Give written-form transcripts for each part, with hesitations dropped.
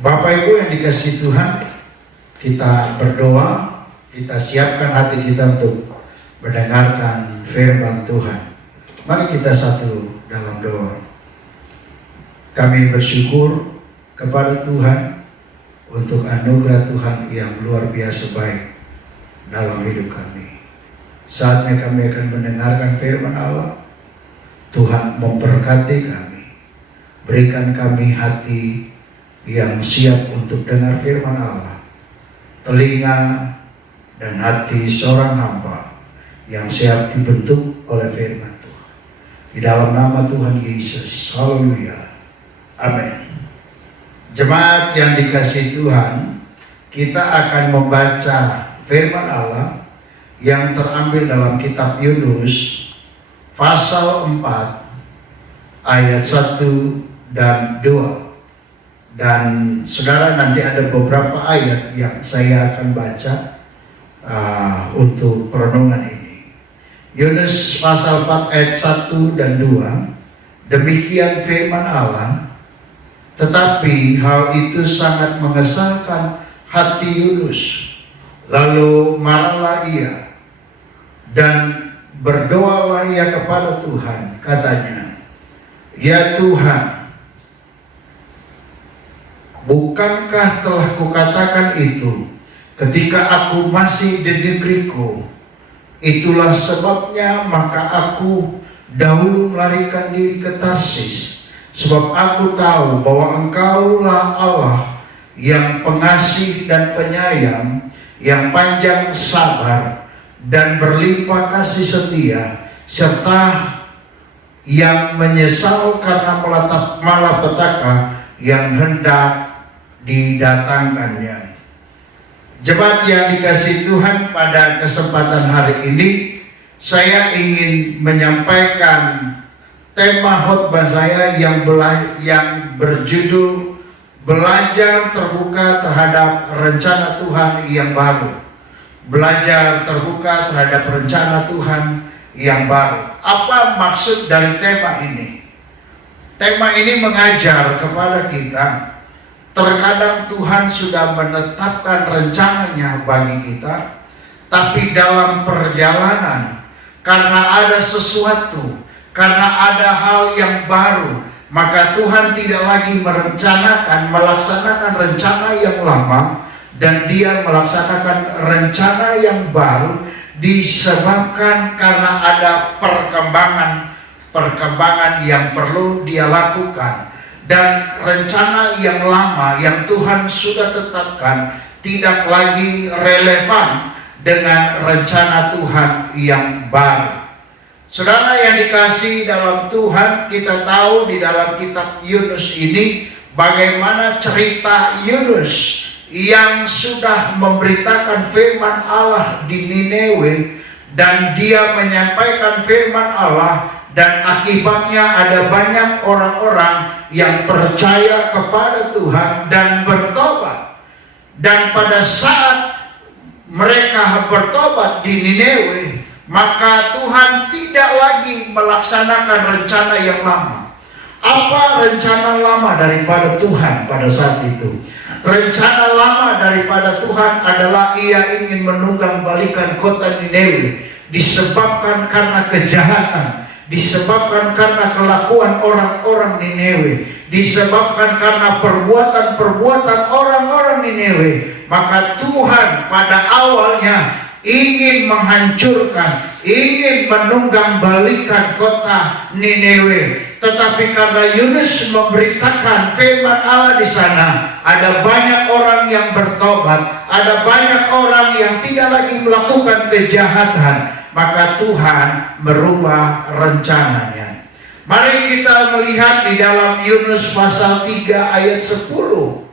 Bapak Ibu yang dikasihi Tuhan, kita berdoa, kita siapkan hati kita untuk mendengarkan firman Tuhan. Mari kita satu dalam doa. Kami bersyukur kepada Tuhan untuk anugerah Tuhan yang luar biasa baik dalam hidup kami. Saatnya kami akan mendengarkan firman Allah. Tuhan memberkati kami, berikan kami hati yang siap untuk dengar firman Allah, telinga dan hati seorang hamba yang siap dibentuk oleh firman Tuhan. Di dalam nama Tuhan Yesus, haleluya, amin. Jemaat yang dikasihi Tuhan, kita akan membaca firman Allah yang terambil dalam kitab Yunus pasal 4 ayat 1 dan 2. Dan saudara, nanti ada beberapa ayat yang saya akan baca untuk perenungan ini. Yunus pasal 4 ayat 1 dan 2. Demikian firman Allah, tetapi hal itu sangat mengesalkan hati Yunus. Lalu marahlah ia dan berdoalah ia kepada Tuhan. Katanya, ya Tuhan, bukankah telah kukatakan itu ketika aku masih di negeriku? Itulah sebabnya maka aku dahulu melarikan diri ke Tarsis, sebab aku tahu bahwa Engkaulah Allah yang pengasih dan penyayang, yang panjang sabar dan berlimpah kasih setia, serta yang menyesal karena malapetaka yang hendak didatangkannya. Jemaat yang dikasihi Tuhan, pada kesempatan hari ini saya ingin menyampaikan tema khotbah saya yang berjudul Belajar Terbuka Terhadap Rencana Tuhan yang Baru. Belajar terbuka terhadap rencana Tuhan yang baru. Apa maksud dari tema ini? Tema ini mengajar kepada kita, terkadang Tuhan sudah menetapkan rencananya bagi kita, tapi dalam perjalanan, karena ada sesuatu, karena ada hal yang baru, maka Tuhan tidak lagi melaksanakan rencana yang lama, dan Dia melaksanakan rencana yang baru disebabkan karena ada perkembangan yang perlu Dia lakukan. Dan rencana yang lama yang Tuhan sudah tetapkan tidak lagi relevan dengan rencana Tuhan yang baru. Saudara yang dikasihi dalam Tuhan, kita tahu di dalam kitab Yunus ini bagaimana cerita Yunus yang sudah memberitakan firman Allah di Niniwe, dan dia menyampaikan firman Allah, dan akibatnya ada banyak orang-orang yang percaya kepada Tuhan dan bertobat. Dan pada saat mereka bertobat di Niniwe, maka Tuhan tidak lagi melaksanakan rencana yang lama. Apa rencana lama daripada Tuhan pada saat itu? Rencana lama daripada Tuhan adalah Ia ingin menunggang-balikan kota Niniwe, disebabkan karena kejahatan, disebabkan karena kelakuan orang-orang Niniwe, disebabkan karena perbuatan-perbuatan orang-orang Niniwe. Maka Tuhan pada awalnya ingin menghancurkan, ingin menunggang-balikan kota Niniwe. Tetapi karena Yunus memberitakan firman Allah di sana, ada banyak orang yang bertobat, ada banyak orang yang tidak lagi melakukan kejahatan, maka Tuhan merubah rencananya. Mari kita melihat di dalam Yunus pasal 3 ayat 10.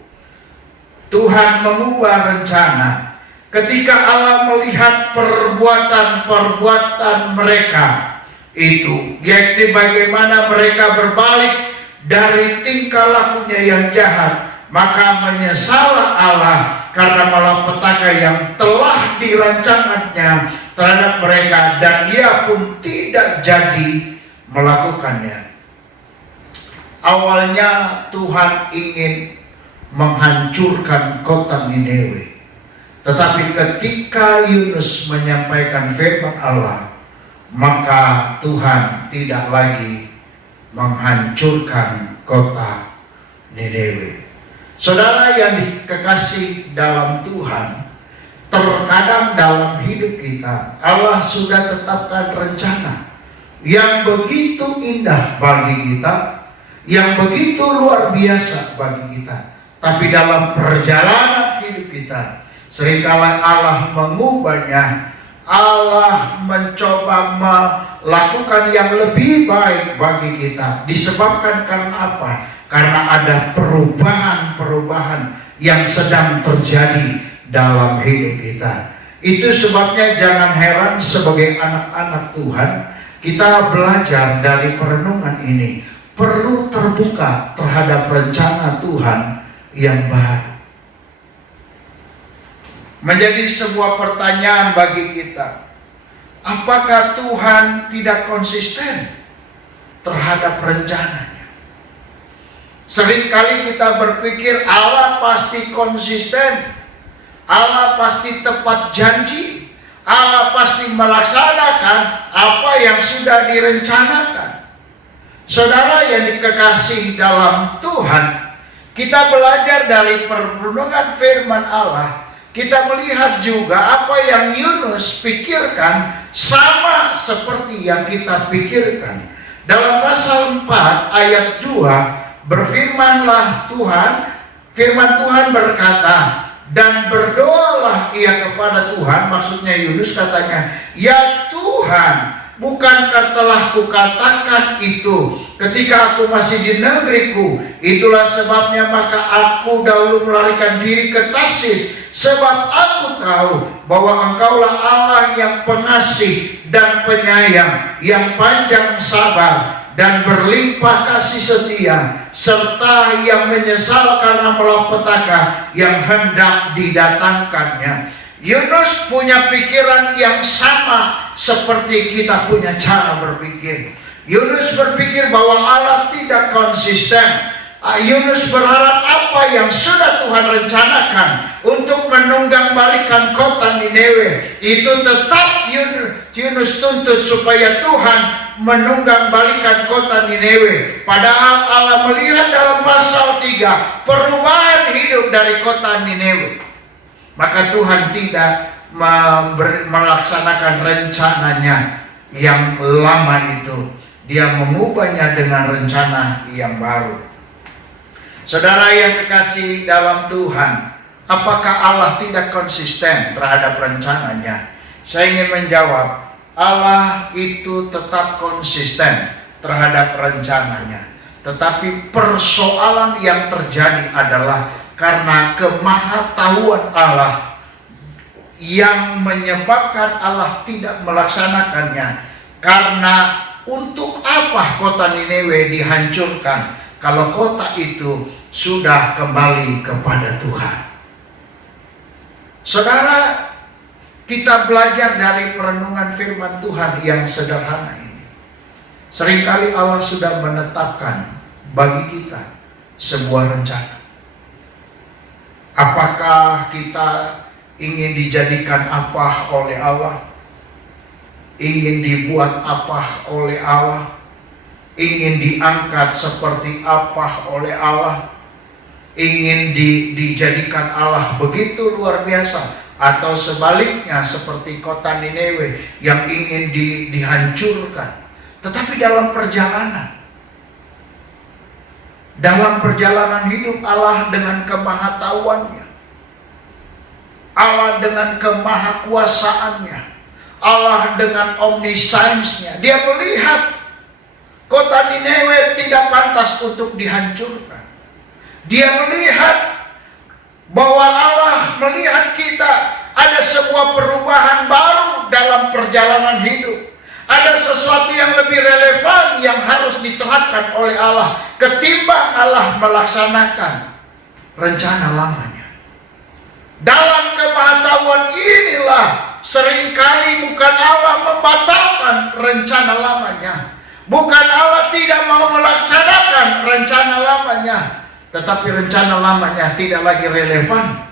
Tuhan mengubah rencana. Ketika Allah melihat perbuatan-perbuatan mereka itu, yakni bagaimana mereka berbalik dari tingkah lakunya yang jahat, maka menyesallah Allah karena malapetaka yang telah dirancangannya terhadap mereka, dan Ia pun tidak jadi melakukannya. Awalnya Tuhan ingin menghancurkan kota Nineve. Tetapi ketika Yunus menyampaikan firman Allah, maka Tuhan tidak lagi menghancurkan kota Nineve. Saudara yang dikasihi dalam Tuhan, terkadang dalam hidup kita Allah sudah tetapkan rencana yang begitu indah bagi kita, yang begitu luar biasa bagi kita. Tapi dalam perjalanan hidup kita, seringkali Allah mengubahnya. Allah mencoba melakukan yang lebih baik bagi kita. Disebabkan karena apa? Karena ada perubahan-perubahan yang sedang terjadi dalam hidup kita. Itu sebabnya jangan heran sebagai anak-anak Tuhan, kita belajar dari perenungan ini perlu terbuka terhadap rencana Tuhan yang baru. Menjadi sebuah pertanyaan bagi kita, apakah Tuhan tidak konsisten terhadap rencananya? Seringkali kita berpikir Allah pasti konsisten, Allah pasti tepat janji, Allah pasti melaksanakan apa yang sudah direncanakan. Saudara yang dikasihi dalam Tuhan, kita belajar dari perenungan firman Allah. Kita melihat juga apa yang Yunus pikirkan sama seperti yang kita pikirkan. Dalam pasal 4 ayat 2 berfirmanlah Tuhan, firman Tuhan berkata, dan berdoalah ia kepada Tuhan. Maksudnya Yunus katanya, ya Tuhan, bukankah telah kukatakan itu ketika aku masih di negeriku? Itulah sebabnya maka aku dahulu melarikan diri ke Tarsis, sebab aku tahu bahwa Engkaulah Allah yang pengasih dan penyayang, yang panjang sabar dan berlimpah kasih setia, serta yang menyesal karena malapetaka yang hendak didatangkannya. Yunus punya pikiran yang sama seperti kita punya cara berpikir. Yunus berpikir bahwa Allah tidak konsisten. Yunus berharap apa yang sudah Tuhan rencanakan untuk menunggang balikan kota Nineve, itu tetap Yunus tuntut supaya Tuhan menunggang balikan kota Nineve. Padahal Allah melihat dalam pasal 3 perubahan hidup dari kota Nineve. Maka Tuhan tidak melaksanakan rencananya yang lama itu. Dia mengubahnya dengan rencana yang baru. Saudara yang kekasih dalam Tuhan, apakah Allah tidak konsisten terhadap rencananya? Saya ingin menjawab, Allah itu tetap konsisten terhadap rencananya. Tetapi persoalan yang terjadi adalah karena kemahatauan Allah yang menyebabkan Allah tidak melaksanakannya. Karena untuk apa kota Nineve dihancurkan kalau kota itu sudah kembali kepada Tuhan? Saudara, kita belajar dari perenungan firman Tuhan yang sederhana ini. Seringkali Allah sudah menetapkan bagi kita sebuah rencana. Apakah kita ingin dijadikan apa oleh Allah? Ingin dibuat apa oleh Allah? Ingin diangkat seperti apa oleh Allah? Ingin dijadikan Allah begitu luar biasa? Atau sebaliknya seperti kota Nineve yang ingin dihancurkan? Tetapi dalam perjalanan hidup Allah dengan kemahatauannya, Allah dengan kemahakuasaannya, Allah dengan omniscience-nya, dia melihat kota Nineve tidak pantas untuk dihancurkan. Dia melihat bahwa Allah melihat kita ada sebuah perubahan baru dalam perjalanan hidup. Ada sesuatu yang lebih relevan yang harus diterapkan oleh Allah ketimbang Allah melaksanakan rencana lamanya. Dalam kemahatauan inilah seringkali bukan Allah membatalkan rencana lamanya, bukan Allah tidak mau melaksanakan rencana lamanya, tetapi rencana lamanya tidak lagi relevan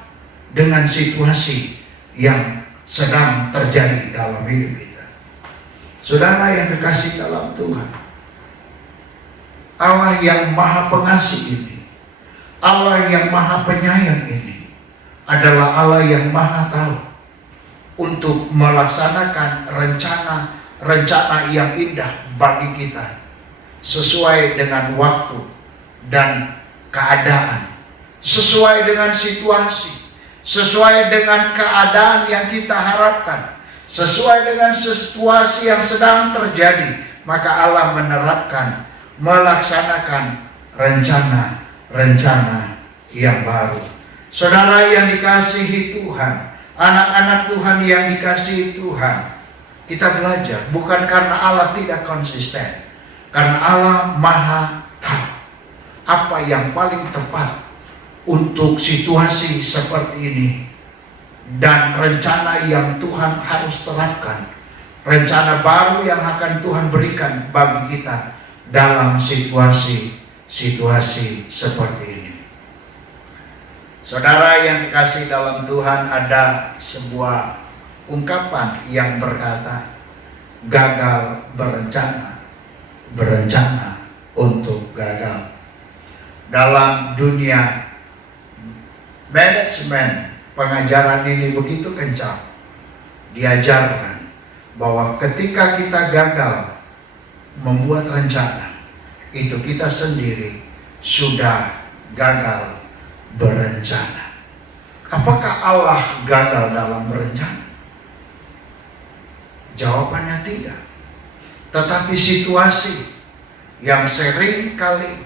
dengan situasi yang sedang terjadi dalam hidup kita. Saudara yang kekasih dalam Tuhan, Allah yang Maha Pengasih ini, Allah yang Maha Penyayang ini adalah Allah yang Maha Tahu untuk melaksanakan rencana yang indah bagi kita sesuai dengan waktu dan keadaan, sesuai dengan situasi, sesuai dengan keadaan yang kita harapkan, sesuai dengan situasi yang sedang terjadi. Maka Allah menerapkan, melaksanakan rencana yang baru. Saudara yang dikasihi Tuhan, anak-anak Tuhan yang dikasihi Tuhan, kita belajar bukan karena Allah tidak konsisten, karena Allah Maha Tahu apa yang paling tepat untuk situasi seperti ini, dan rencana yang Tuhan harus terapkan, rencana baru yang akan Tuhan berikan bagi kita dalam situasi seperti ini. Saudara yang dikasih dalam Tuhan, ada sebuah ungkapan yang berkata, gagal berencana untuk gagal. Dalam dunia manajemen, pengajaran ini begitu kencang. Diajarkan bahwa ketika kita gagal membuat rencana, itu kita sendiri sudah gagal berencana. Apakah Allah gagal dalam berencana? Jawabannya tidak. Tetapi situasi yang sering kali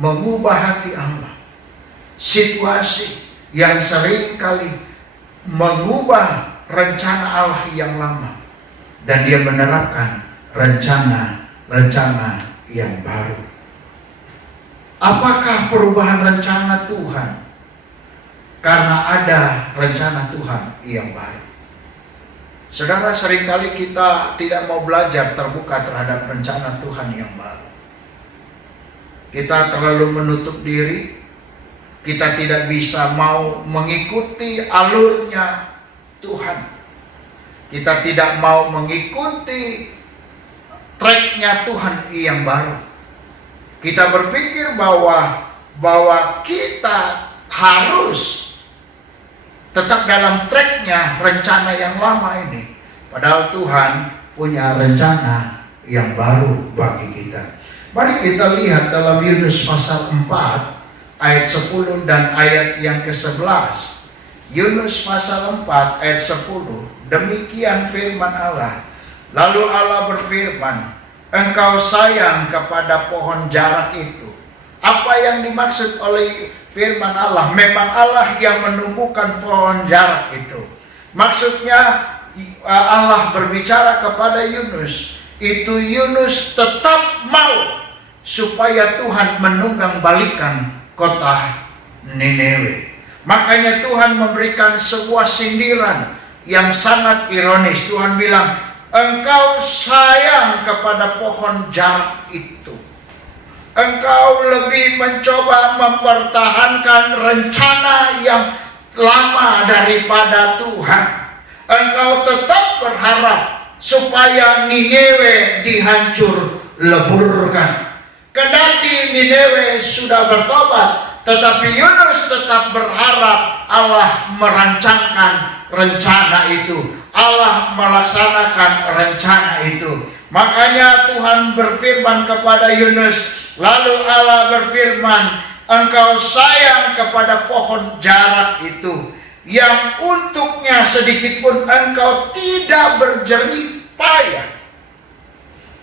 mengubah hati Allah, situasi yang sering kali mengubah rencana Allah yang lama, dan dia menerapkan rencana yang baru. Apakah perubahan rencana Tuhan karena ada rencana Tuhan yang baru? Saudara, seringkali kita tidak mau belajar terbuka terhadap rencana Tuhan yang baru. Kita terlalu menutup diri. Kita tidak bisa mau mengikuti alurnya Tuhan. Kita tidak mau mengikuti tracknya Tuhan yang baru. Kita berpikir bahwa kita harus tetap dalam tracknya rencana yang lama ini. Padahal Tuhan punya rencana yang baru bagi kita. Mari kita lihat dalam Yunus pasal 4 ayat 10 dan ayat yang ke-11. Yunus pasal 4 ayat 10. Demikian firman Allah. Lalu Allah berfirman, engkau sayang kepada pohon jarak itu. Apa yang dimaksud oleh firman Allah? Memang Allah yang menumbuhkan pohon jarak itu. Maksudnya Allah berbicara kepada Yunus. Itu Yunus tetap mau supaya Tuhan menunggang balikan kota Nineve. Makanya Tuhan memberikan sebuah sindiran yang sangat ironis. Tuhan bilang, engkau sayang kepada pohon jarak itu. Engkau lebih mencoba mempertahankan rencana yang lama daripada Tuhan. Engkau tetap berharap supaya Nineve dihancur leburkan. Kendati Nineve sudah bertobat, tetapi Yunus tetap berharap Allah merancangkan rencana itu. Allah melaksanakan rencana itu. Makanya Tuhan berfirman kepada Yunus, lalu Allah berfirman, engkau sayang kepada pohon jarak itu, yang untuknya sedikit pun engkau tidak berjerih payah.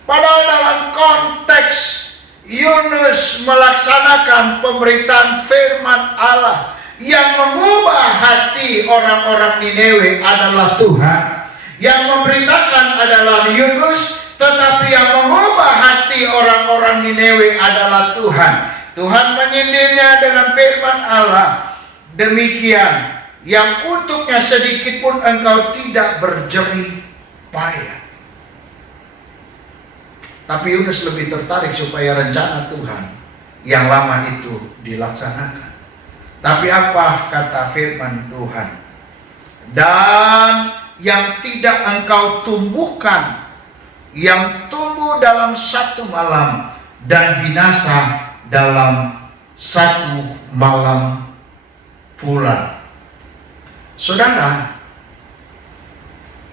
Padahal dalam konteks Yunus melaksanakan pemberitaan firman Allah, yang mengubah hati orang-orang Nineve adalah Tuhan. Yang memberitakan adalah Yunus, tetapi yang mengubah hati orang-orang Nineve adalah Tuhan. Tuhan menyindirnya dengan firman Allah, demikian yang untuknya sedikit pun engkau tidak berjerih payah. Tapi Yunus lebih tertarik supaya rencana Tuhan yang lama itu dilaksanakan. Tapi apa kata firman Tuhan? Dan yang tidak engkau tumbuhkan, yang tumbuh dalam satu malam dan binasa dalam satu malam pula. Saudara,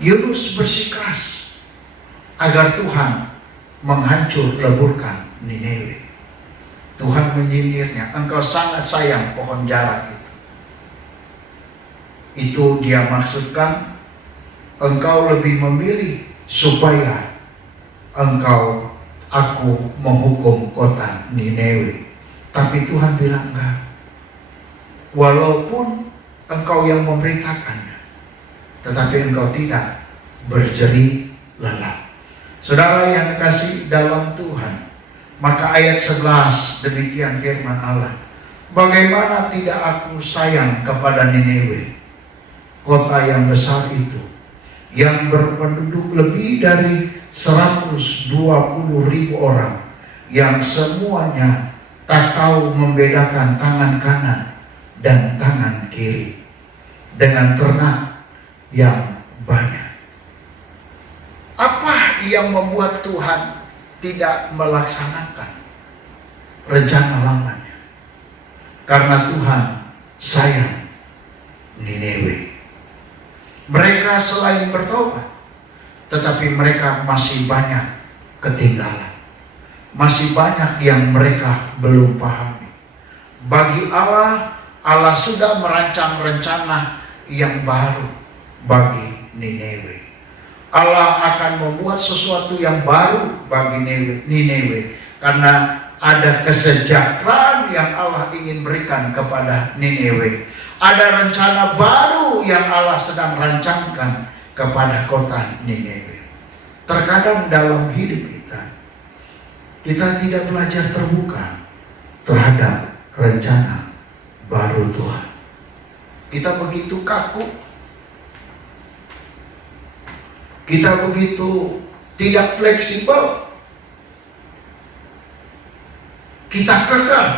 Yunus bersikeras agar Tuhan menghancur leburkan Niniwe. Tuhan menyindirnya, engkau sangat sayang pohon jarak itu. Itu dia maksudkan, engkau lebih memilih supaya aku menghukum kota Niniwe. Tapi Tuhan bilang enggak. Walaupun engkau yang memberitakannya, tetapi engkau tidak berjerih lelah. Saudara yang dikasihi dalam Tuhan, maka ayat 11 demikian firman Allah. Bagaimana tidak aku sayang kepada Niniwe, kota yang besar itu, yang berpenduduk lebih dari 120.000 orang, yang semuanya tak tahu membedakan tangan kanan dan tangan kiri, dengan ternak yang banyak. Apa yang membuat Tuhan tidak melaksanakan rencana lamanya? Karena Tuhan sayang Niniwe. Mereka selain bertobat, tetapi mereka masih banyak ketinggalan. Masih banyak yang mereka belum pahami. Bagi Allah, Allah sudah merancang rencana yang baru bagi Niniwe. Allah akan membuat sesuatu yang baru bagi Niniwe, karena ada kesejahteraan yang Allah ingin berikan kepada Niniwe. Ada rencana baru yang Allah sedang rancangkan kepada kota Niniwe. Terkadang dalam hidup kita tidak belajar terbuka terhadap rencana baru Tuhan. Kita begitu kaku, kita begitu tidak fleksibel, kita kekeh,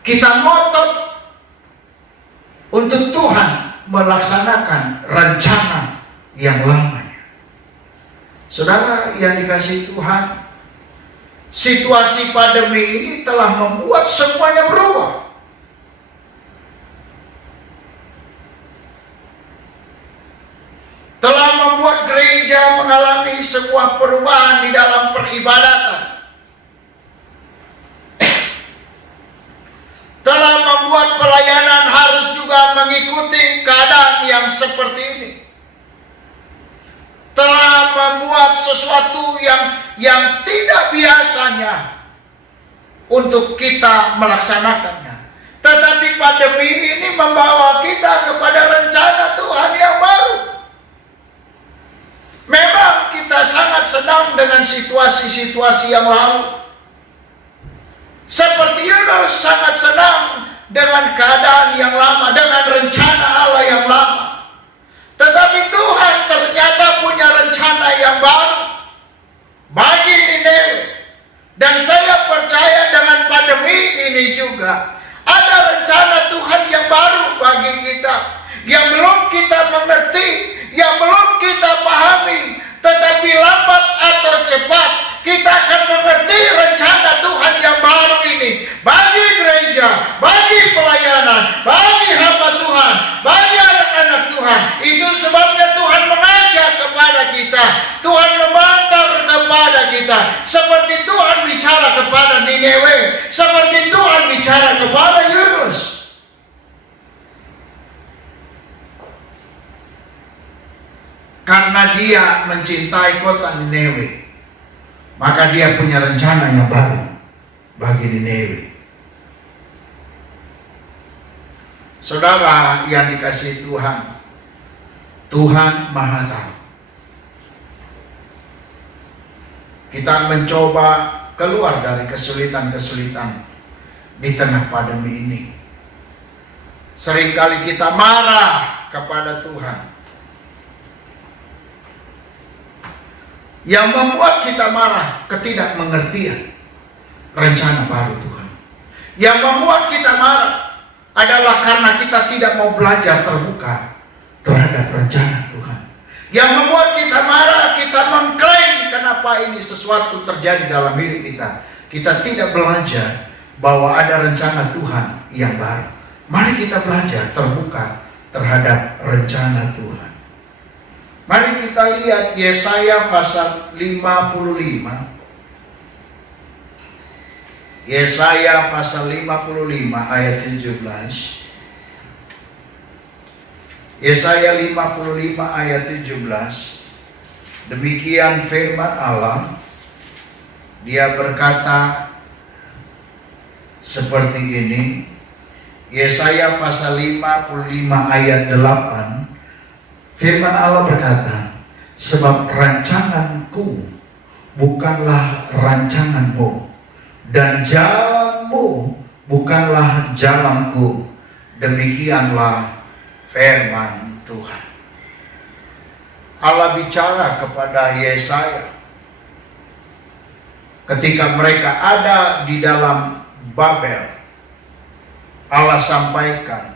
kita ngotot untuk Tuhan melaksanakan rencana yang lamanya. Saudara yang dikasihi Tuhan, situasi pandemi ini telah membuat semuanya berubah. Telah membuat gereja mengalami sebuah perubahan di dalam peribadatan. Telah membuat pelayanan harus juga mengikuti keadaan yang seperti ini. Telah membuat sesuatu yang tidak biasanya untuk kita melaksanakannya. Tetapi pandemi ini membawa kita kepada rencana Tuhan yang baru. Memang kita sangat senang dengan situasi-situasi yang lalu. Seperti Yunus sangat senang dengan keadaan yang lama, dengan rencana Allah yang lama. Tetapi Tuhan ternyata punya rencana yang baru bagi Niniwe. Dan saya percaya dengan pandemi ini juga ada rencana Tuhan yang baru bagi kita, yang belum kita mengerti, yang belum kita pahami. Tetapi lambat atau cepat kita akan mengerti rencana Tuhan yang baru ini bagi gereja, bagi pelayanan, bagi hamba Tuhan, bagi anak-anak Tuhan. Itu sebabnya Tuhan mengajak kepada kita, Tuhan memantar kepada kita, seperti Tuhan bicara kepada Niniwe, seperti Tuhan bicara kepada Yunus. Karena dia mencintai kota Niniwe, maka dia punya rencana yang baru bagi Niniwe. Saudara yang dikasihi Tuhan, Tuhan Maha Tahu. Kita mencoba keluar dari kesulitan-kesulitan di tengah pandemi ini. Seringkali kita marah kepada Tuhan. Yang membuat kita marah, ketidakmengertian rencana baru Tuhan. Yang membuat kita marah adalah karena kita tidak mau belajar terbuka terhadap rencana Tuhan. Yang membuat kita marah, kita mengklaim kenapa ini sesuatu terjadi dalam hidup kita. Kita tidak belajar bahwa ada rencana Tuhan yang baru. Mari kita belajar terbuka terhadap rencana Tuhan. Mari kita lihat Yesaya pasal 55. Yesaya pasal 55 ayat 17. Yesaya 55 ayat 17. Demikian firman Allah. Dia berkata seperti ini. Yesaya pasal 55 ayat 8. Firman Allah berkata, sebab rancanganku bukanlah rancanganmu, dan jalanmu bukanlah jalanku. Demikianlah firman Tuhan. Allah bicara kepada Yesaya ketika mereka ada di dalam Babel. Allah sampaikan,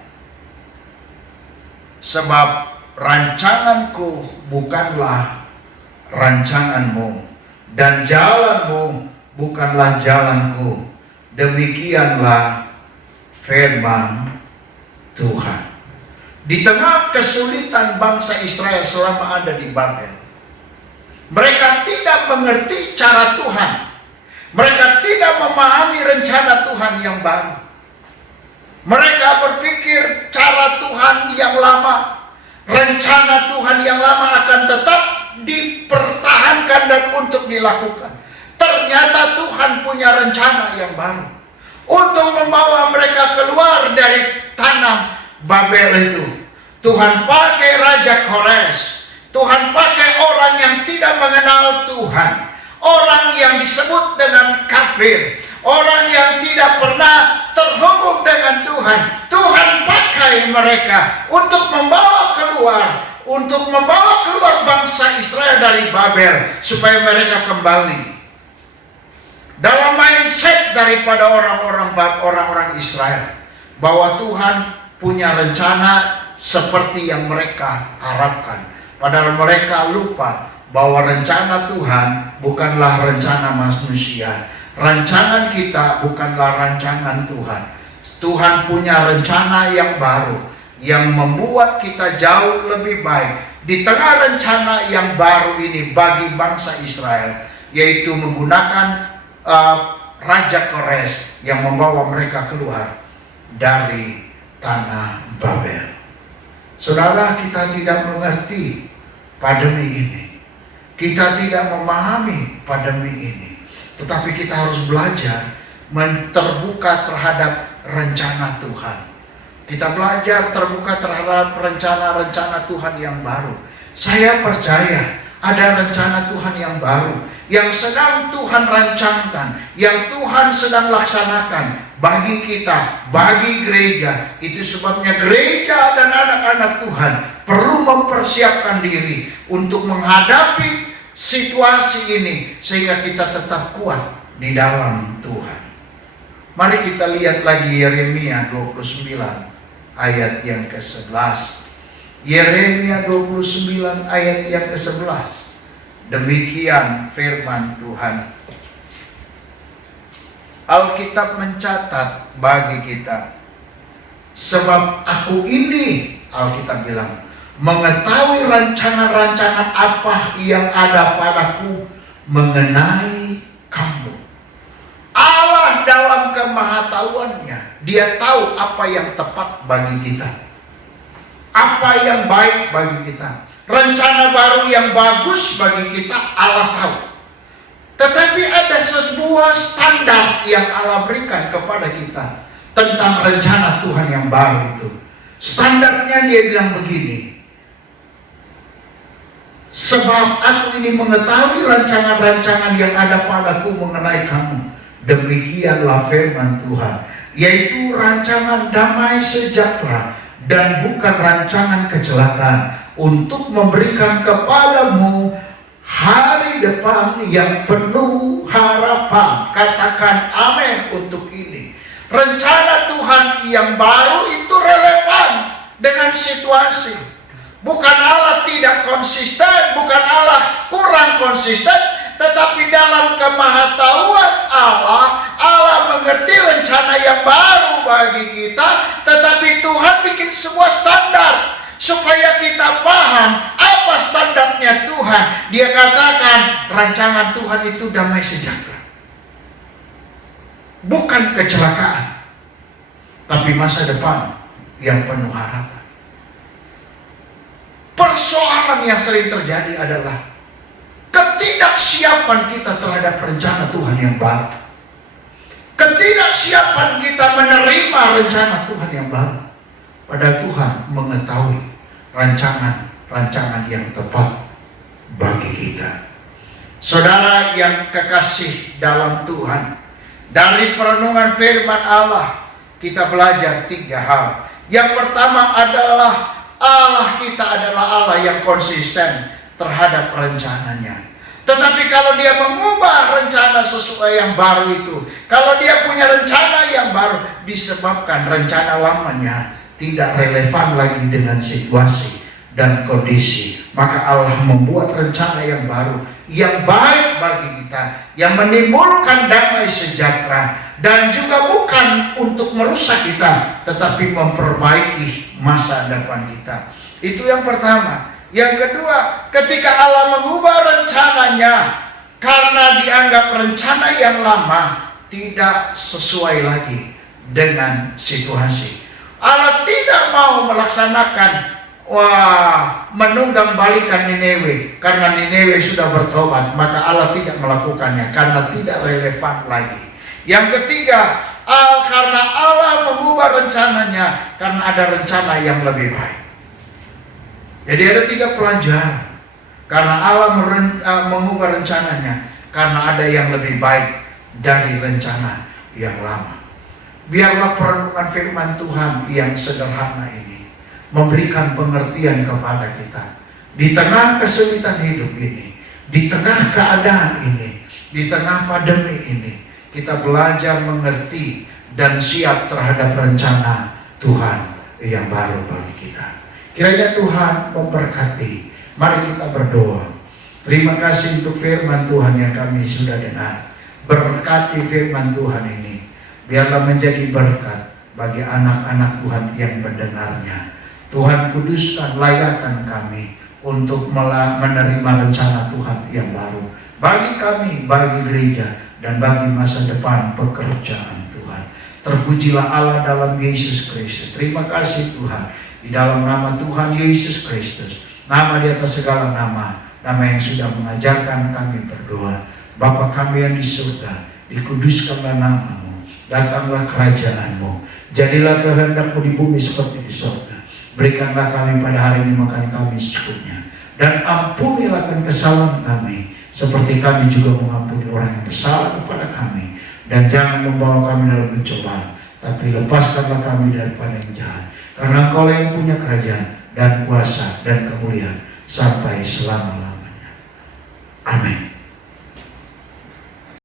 sebab rancanganku bukanlah rancanganmu, dan jalanmu bukanlah jalanku. Demikianlah firman Tuhan. Di tengah kesulitan bangsa Israel selama ada di Babel, mereka tidak mengerti cara Tuhan. Mereka tidak memahami rencana Tuhan yang baru. Mereka berpikir cara Tuhan yang lama, rencana Tuhan yang lama akan tetap dipertahankan dan untuk dilakukan. Ternyata Tuhan punya rencana yang baru untuk membawa mereka keluar dari tanah Babel itu. Tuhan pakai Raja Kores. Tuhan pakai orang yang tidak mengenal Tuhan, orang yang disebut dengan kafir, orang yang tidak pernah terhubung dengan Tuhan. Tuhan pakai mereka untuk membawa keluar bangsa Israel dari Babel, supaya mereka kembali dalam mindset daripada orang-orang Israel, bahwa Tuhan punya rencana seperti yang mereka harapkan. Padahal mereka lupa bahwa rencana Tuhan bukanlah rencana manusia. Rancangan kita bukanlah rancangan Tuhan. Tuhan punya rencana yang baru, yang membuat kita jauh lebih baik. Di tengah rencana yang baru ini bagi bangsa Israel, yaitu menggunakan Raja Kores yang membawa mereka keluar dari tanah Babel. Saudara, kita tidak mengerti pandemi ini. Kita tidak memahami pandemi ini. Tetapi kita harus belajar terbuka terhadap rencana Tuhan. Kita belajar terbuka terhadap rencana-rencana Tuhan yang baru. Saya percaya ada rencana Tuhan yang baru yang sedang Tuhan rancangkan, yang Tuhan sedang laksanakan bagi kita, bagi gereja. Itu sebabnya gereja dan anak-anak Tuhan perlu mempersiapkan diri untuk menghadapi situasi ini, sehingga kita tetap kuat di dalam Tuhan. Mari kita lihat lagi Yeremia 29 ayat yang ke-11. Yeremia 29 ayat yang ke-11. Demikian firman Tuhan. Alkitab mencatat bagi kita, sebab aku ini, Alkitab bilang, mengetahui rancangan-rancangan apa yang ada padaku mengenai kamu. Allah dalam kemahatauannya, Dia tahu apa yang tepat bagi kita, apa yang baik bagi kita. Rencana baru yang bagus bagi kita Allah tahu. Tetapi ada sebuah standar yang Allah berikan kepada kita tentang rencana Tuhan yang baru itu. Standarnya Dia bilang begini, sebab aku ini mengetahui rancangan-rancangan yang ada padaku mengenai kamu. Demikianlah firman Tuhan, yaitu rancangan damai sejahtera dan bukan rancangan kecelakaan, untuk memberikan kepadamu hari depan yang penuh harapan. Katakan amin untuk ini. Rencana Tuhan yang baru itu relevan dengan situasi. Bukan Allah tidak konsisten, bukan Allah kurang konsisten, tetapi dalam kemahatauan Allah mengerti rencana yang baru bagi kita, tetapi Tuhan bikin sebuah standar supaya kita paham apa standarnya Tuhan. Dia katakan rancangan Tuhan itu damai sejahtera, bukan kecelakaan, tapi masa depan yang penuh harapan. Persoalan yang sering terjadi adalah ketidaksiapan kita terhadap rencana Tuhan yang baru. Ketidaksiapan kita menerima rencana Tuhan yang baru. Padahal Tuhan mengetahui rancangan-rancangan yang tepat bagi kita. Saudara yang kekasih dalam Tuhan, dari perenungan firman Allah kita belajar 3 hal. Yang pertama adalah Allah kita adalah Allah yang konsisten terhadap rencananya. Tetapi kalau dia mengubah rencana sesuai yang baru itu, kalau dia punya rencana yang baru, disebabkan rencana lamanya tidak relevan lagi dengan situasi dan kondisi, maka Allah membuat rencana yang baru, yang baik bagi kita, yang menimbulkan damai sejahtera, dan juga bukan untuk merusak kita, tetapi memperbaiki masa depan kita. Itu yang pertama. Yang kedua, ketika Allah mengubah rencananya karena dianggap rencana yang lama tidak sesuai lagi dengan situasi, Allah tidak mau melaksanakan menunggang balikan Nineve karena Nineve sudah bertobat, maka Allah tidak melakukannya karena tidak relevan lagi. Yang ketiga, karena Allah mengubah rencananya karena ada rencana yang lebih baik. Jadi ada 3 pelajaran. Karena Allah mengubah rencananya karena ada yang lebih baik dari rencana yang lama. Biarlah perenungan firman Tuhan yang sederhana ini memberikan pengertian kepada kita. Di tengah kesulitan hidup ini, di tengah keadaan ini, di tengah pandemi ini, kita belajar mengerti dan siap terhadap rencana Tuhan yang baru bagi kita. Kiranya Tuhan memberkati. Mari kita berdoa. Terima kasih untuk firman Tuhan yang kami sudah dengar. Berkati firman Tuhan ini, biarlah menjadi berkat bagi anak-anak Tuhan yang mendengarnya. Tuhan kuduskan, layakkan kami untuk menerima rencana Tuhan yang baru bagi kami, bagi gereja, dan bagi masa depan pekerjaan Tuhan. Terpujilah Allah dalam Yesus Kristus. Terima kasih Tuhan. Di dalam nama Tuhan Yesus Kristus, nama di atas segala nama, nama yang sudah mengajarkan kami berdoa. Bapa kami yang di surga, dikuduskanlah nama-Mu, datanglah kerajaan-Mu, jadilah kehendak-Mu di bumi seperti di surga. Berikanlah kami pada hari ini makan kami secukupnya, dan ampunilah kesalahan kami, seperti kami juga mengampuni orang yang bersalah kepada kami. Dan jangan membawa kami dalam pencobaan, tapi lepaskanlah kami daripada yang jahat. Karena Engkau yang punya kerajaan dan kuasa dan kemuliaan sampai selama-lamanya. Amin.